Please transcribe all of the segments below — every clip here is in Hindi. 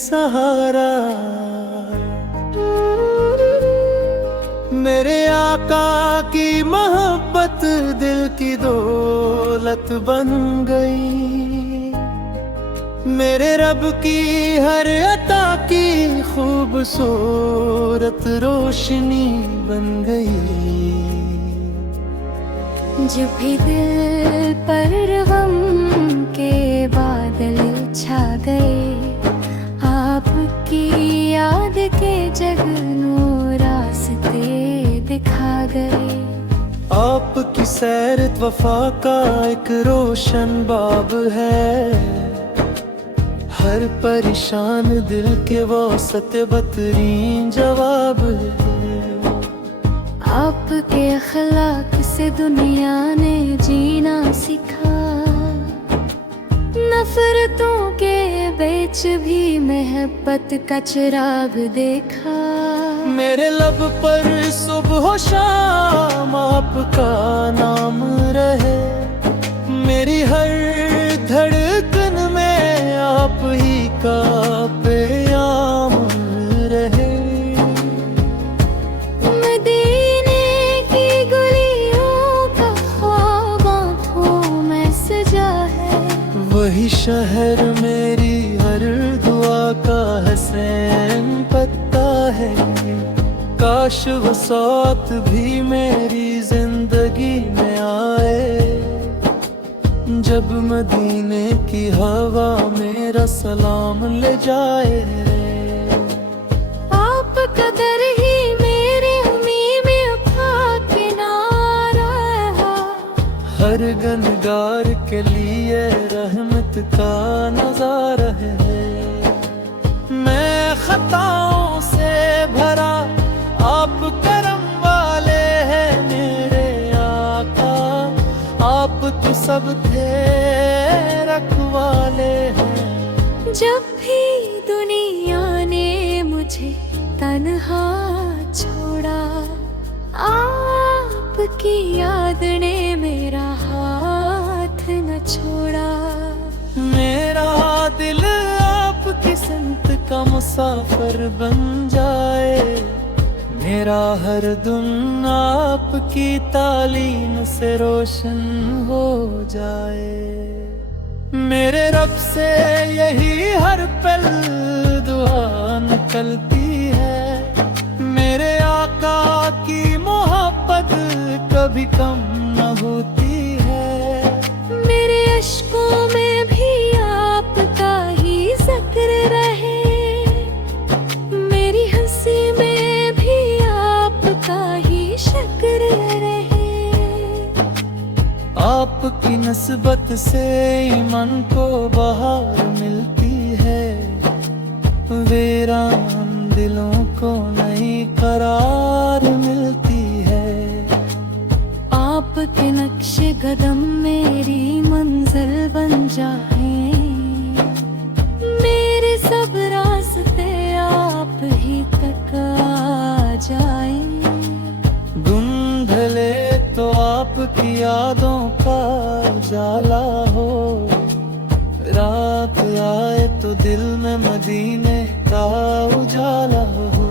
सहारा। मेरे आका की मोहब्बत दिल की दौलत बन गई। मेरे रब की हर अता की खूबसूरत रोशनी बन गई। जब भी दिल पर गम के बादल छा गए, आपकी याद के जगनू रास्ते दिखा गए। आपकी सैरत वफा का एक रोशन बाब है। हर परेशान दिल के वास्ते बदतरीन जवाब है। आपके अखलाक से दुनिया ने जीना सीखा। नफरतों के बीच भी मोहब्बत का चिराग देखा। मेरे लब पर सुबह शाम आपका नाम रहे। मेरी हर धड़कन में आप ही का प्याम रहे। मदीने की गलियों का ख्वाब आँखों में सजा है। वही शहर मेरी हर दुआ का हसीन पत्ता है। काश वो साथ भी मेरी जिंदगी में आए। जब मदीने की हवा मेरा सलाम ले जाए। आप कदर ही मेरे हमी में उठा के नारा है। हर गनगार के लिए रहमत का नजारा है। मैं खताओं से भरा आप करम वाले हैं मेरे आका। आप तो सब थे रखवाले हैं। जब भी दुनिया ने मुझे तन्हा छोड़ा, आपकी याद ने मेरा हाथ न छोड़ा। मेरा दिल आपकी संत का मुसाफिर बन जाए। मेरा हर दिन आपकी तालीम से रोशन हो जाए। मेरे रब से यही हर पल दुआ निकलती है। मेरे आका की मोहब्बत कभी कम न होती है। मेरे अश्कों में भी आपका ही जिक्र रहे। मेरी हंसी में भी आपका ही शुक्र रहे। आपकी नस्बत से ईमान को बहार मिलती है। वीरान दिलों को नई करार मिलती है। आपके नक्शे कदम मेरी मंजिल बन जाए। मेरे सब रास्ते आप ही तक आ जाए। धुंधले तो आपकी यादों का उजाला हो। रात आए तो दिल में मदीने का उजाला हो।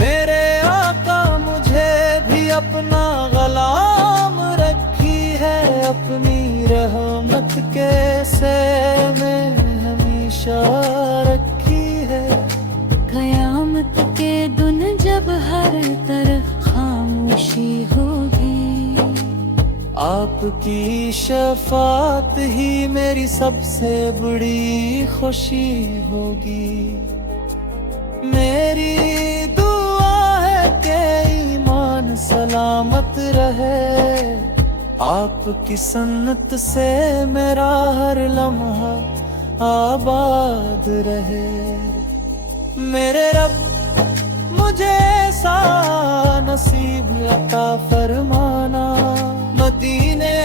मेरे आका मुझे भी अपना गुलाम रखी है। अपनी रहमत के से में हमेशा रखी है। कयामत के दिन जब हर तरफ खामोशी होगी, आपकी शफात ही मेरी सबसे बड़ी खुशी होगी। मेरी दुआ है कि ईमान सलामत रहे। आपकी सन्नत से मेरा हर लम्हा आबाद रहे। मेरे रब मुझे ऐसा नसीब अता फरमाना। मदीने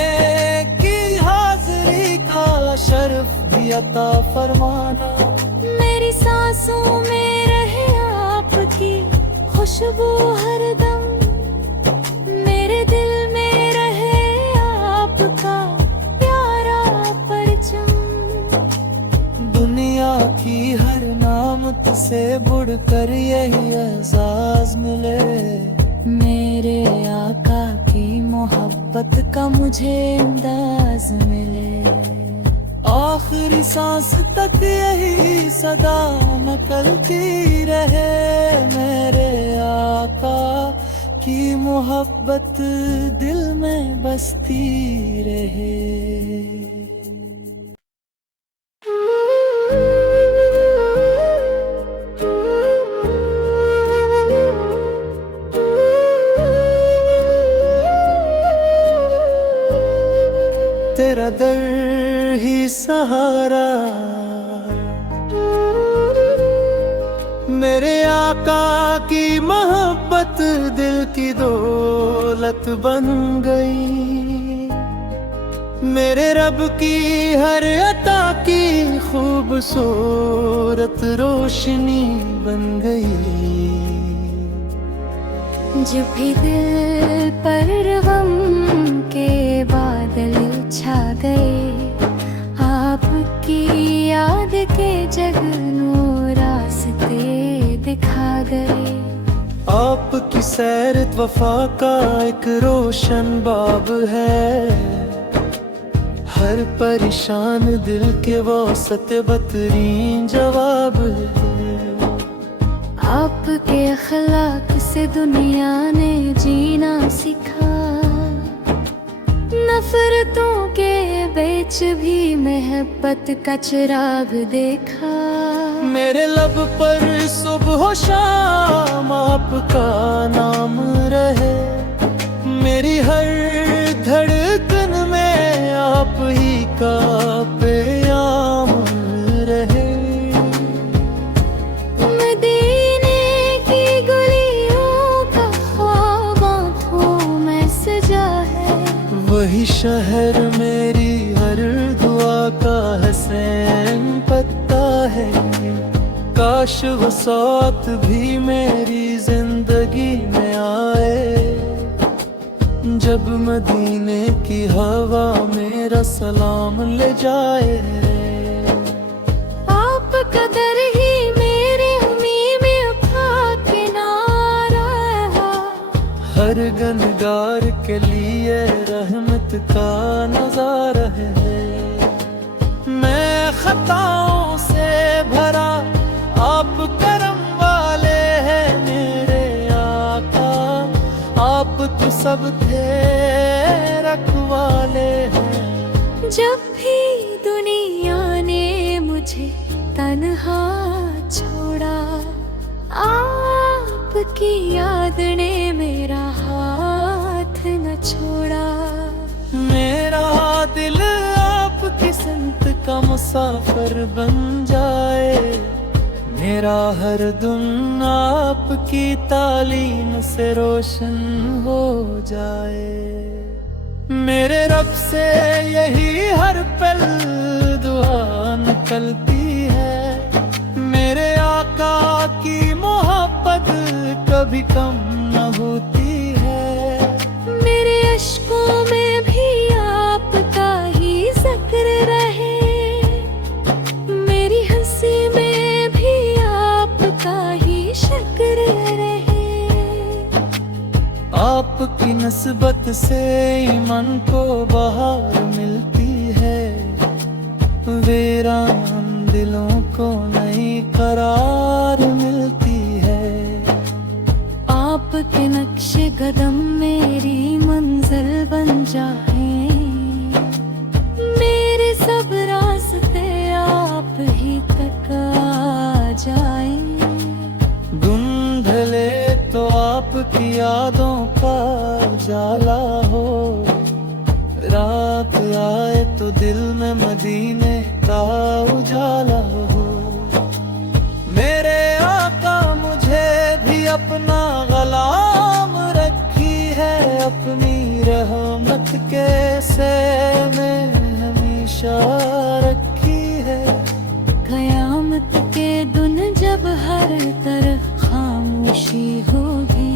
की हाज़िरी का शर्फ भी अता फरमाना। मेरी सांसों में रहे आपकी खुशबू हरदम। मेरे दिल में रहे आपका प्यारा परचम। दुनिया की हर रहमत से बढ़कर यही एजाज मिले। मेरे आका की मोहब्बत का मुझे अंदाज मिले। आखिरी सांस तक यही सदा निकलती रहे। मेरे आका की मोहब्बत दिल में बसती रहे। तेरा दर ही सहारा, मेरे आका की मोहब्बत दिल की दौलत बन गई। मेरे रब की हर अता की खूबसूरत रोशनी बन गई। जब भी दिल पर गम के बादल छा गए, आपकी याद के जगनू रास्ते दिखा गए। आपकी सैरत वफा का एक रोशन बाब है। हर परेशान दिल के वास्ते बदतरीन जवाब है। आपके अखलाक से दुनिया ने जीना सीखा। नफरतों के बीच भी मोहब्बत का चिराग देखा। मेरे लब पर सुबह शाम आपका नाम रहे। मेरी हर धड़कन में आप ही का प्याम रहे। मदीने की गलियों का ख्वाब आँखों में सजा है। वही शहर मेरी हर दुआ का हसीन पत्ता है। काश वो साथ भी मेरी जिंदगी में आए। जब मदीने की हवा मेरा सलाम ले जाए। आप कदर ही मेरे हमी में उठा के नारा है। हर गनगार के लिए रहमत का नजारा है। मैं खताओं से भरा, आप करम वाले हैं मेरे आका। आप तो सब थे रखवाले हैं। जब भी दुनिया ने मुझे तन्हा छोड़ा, आपकी याद ने मेरा हाथ न छोड़ा। मेरा दिल आपकी संत का मुसाफिर बन जाए। मेरा हर दम आपकी तालीम से रोशन हो जाए। मेरे रब से यही हर पल दुआ निकलती है। मेरे आका की मोहब्बत कभी कम न होती है। मेरे अश्कों में भी आपका ही जिक्र रहे। मेरी हंसी में भी आपका ही शुक्र रहे। आपकी नस्बत से ईमान को बहार मिलती है। वीरान दिलों को नई करार मिलती है। आपके नक्शे कदम मेरी मंजिल बन जाए। मेरे सब रास्ते आप ही तक आ जाए। धुंधले तो आपकी यादों का उजाला हो। रात आए तो दिल में मदीने का उजाला हो। मेरे आका मुझे भी अपना गुलाम रखी है। अपनी रहमत के से में हमेशा रखी है। कयामत के दिन जब हर तरफ खामोशी होगी,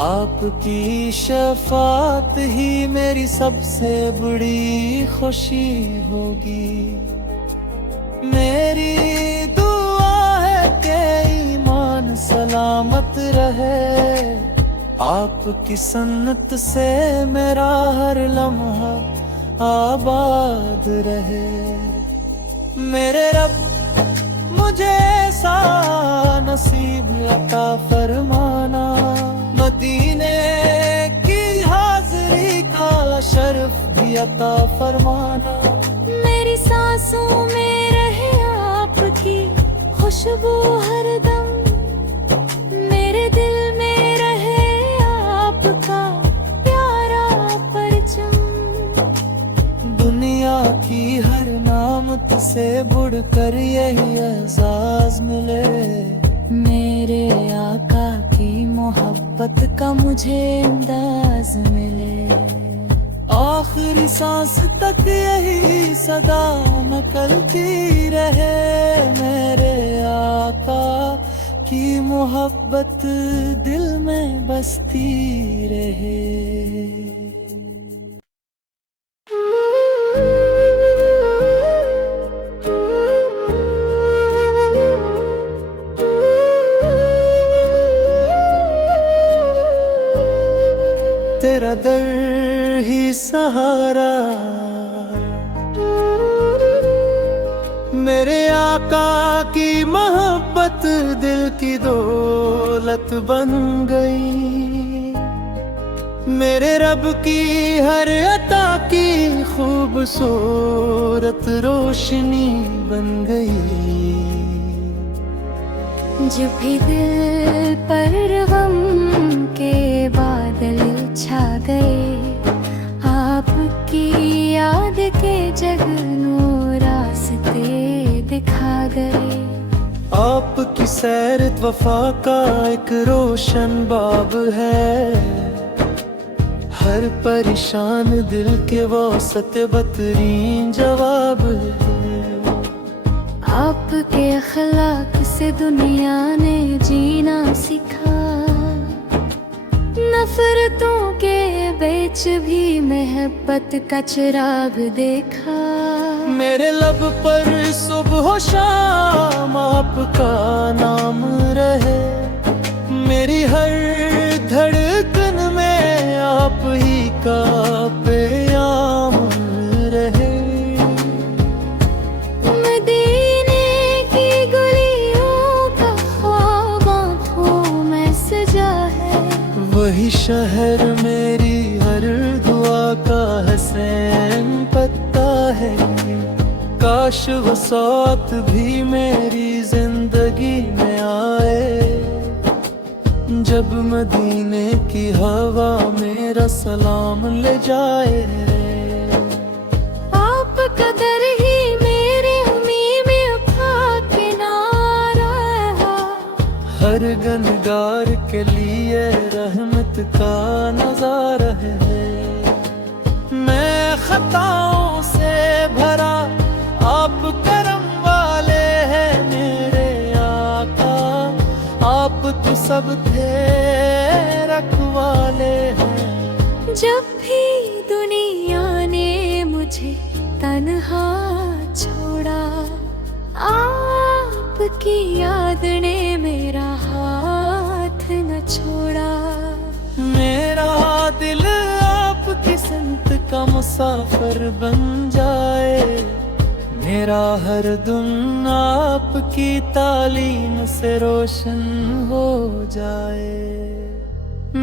आपकी शफात ही मेरी सबसे बड़ी खुशी होगी। मेरी दुआ है। आपकी सन्नत से मेरा हर लम्हा आबाद रहे। मेरे रब मुझे ऐसा नसीब अता फरमाना, मदीने की हाज़री का शर्फ भी अता फरमाना। मेरी सांसों में रहे आपकी खुशबू हरदम, मेरे दिल में रहे आपका प्यारा परचम। दुनिया की हर नामत से बढ़कर यही एजाज मिले, मेरे आका की मोहब्बत का मुझे अंदाज मिले। आखिरी सांस तक यही सदा निकलती रहे, मेरे आका की मोहब्बत दिल में बसती रहे। तेरा दर ही सहारा, मेरे आका की मोहब्बत दिल की दौलत बन गई। मेरे रब की हर अता की खूबसूरत रोशनी बन गई। जब भी दिल पर गम के बादल छा गए, आपकी याद के जगनू रास्ते दिखा गए। आपकी सैरत वफा का एक रोशन बाब है, हर परेशान दिल के वास्ते बदतरीन जवाब है। आपके अखलाक से दुनिया ने जीना सिखा, नफरतों के बीच भी मोहब्बत का चिराग देखा। मेरे लब पर सुबह शाम आपका नाम रहे, मेरी हर धड़कन में आप ही का प्याम रहे। मदीने की गलियों का ख्वाब आँखों में सजा है, वही शहर मेरी हर दुआ का हसीन पत्ता है। काश वो साथ भी मेरी जिंदगी में आए, जब मदीने की हवा मेरा सलाम ले जाए। आपका दर ही मेरे हमी में उठा के नारा है, हर गनगार के लिए रहमत का नजारा है। मैं खताओं से भरा, आप करम वाले हैं मेरे आका, आप तो सब थे रखवाले हैं। जब भी दुनिया ने मुझे तन्हा छोड़ा, आपकी याद ने मेरा हाथ न छोड़ा। मेरा दिल आपकी संत का मुसाफिर बन जाए, मेरा हर दम आपकी तालीम से रोशन हो जाए।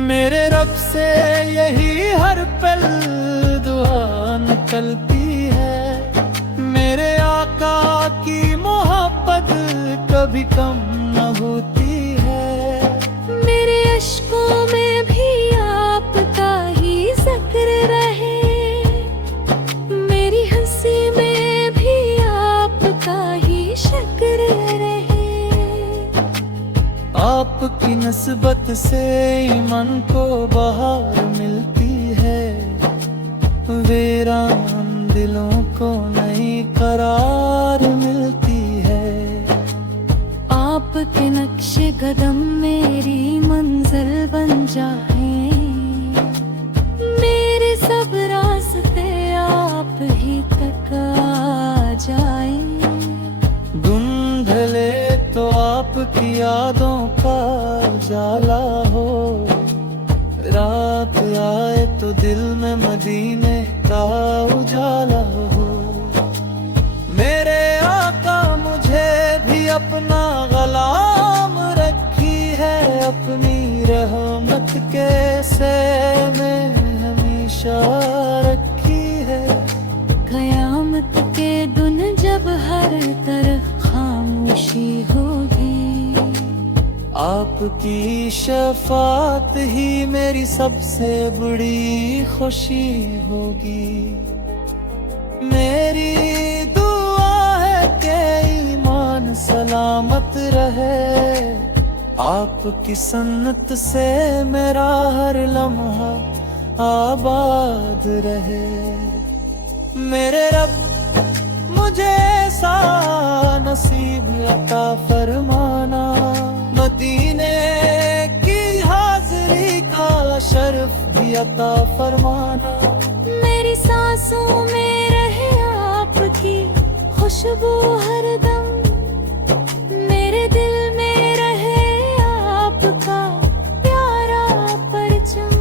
मेरे रब से यही हर पल दुआ निकलती है, मेरे आका की मोहब्बत कभी कम न होती है। मेरे अश्कों में भी आपका ही जिक्र रहे, मेरी हंसी में भी आपका ही शुक्र रहे। आपकी नस्बत से ईमान को बहार मिलती है, वीरान दिलों को नई करार मिलती है। आपके नक्शे कदम मेरी मंजिल बन जाए, मेरे सब रास्ते आप ही तक आ जाए। धुंधले तो आपकी यादों का जाला हो। रात आए तो दिल में मदीने का उजाला हो। मेरे आका मुझे भी अपना गुलाम रखी है, अपनी रहमत के से में हमेशा रखी है। कयामत के दिन जब हर तरफ खामोशी होगी, आपकी शफात ही मेरी सबसे बड़ी खुशी होगी। मेरी दुआ है कि ईमान सलामत रहे, आपकी सन्नत से मेरा हर लम्हा आबाद रहे। मेरे रब मुझे ऐसा नसीब अता फरमाना, मदीने की हाज़री का शर्फ भी अता फरमाना। मेरी सांसों में रहे आपकी खुशबू हरदम, मेरे दिल में रहे आपका प्यारा परचम।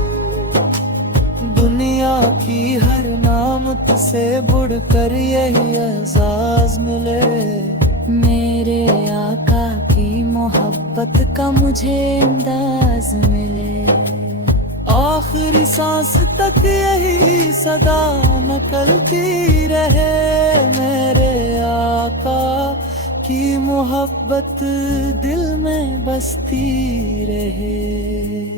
दुनिया की हर नामत से बढ़कर यही एहसास मिले, मेरे आका की मोहब्बत का मुझे अंदाज मिले। आखिरी सांस तक यही सदा निकलती रहे, मेरे आका की मोहब्बत दिल में बसती रहे।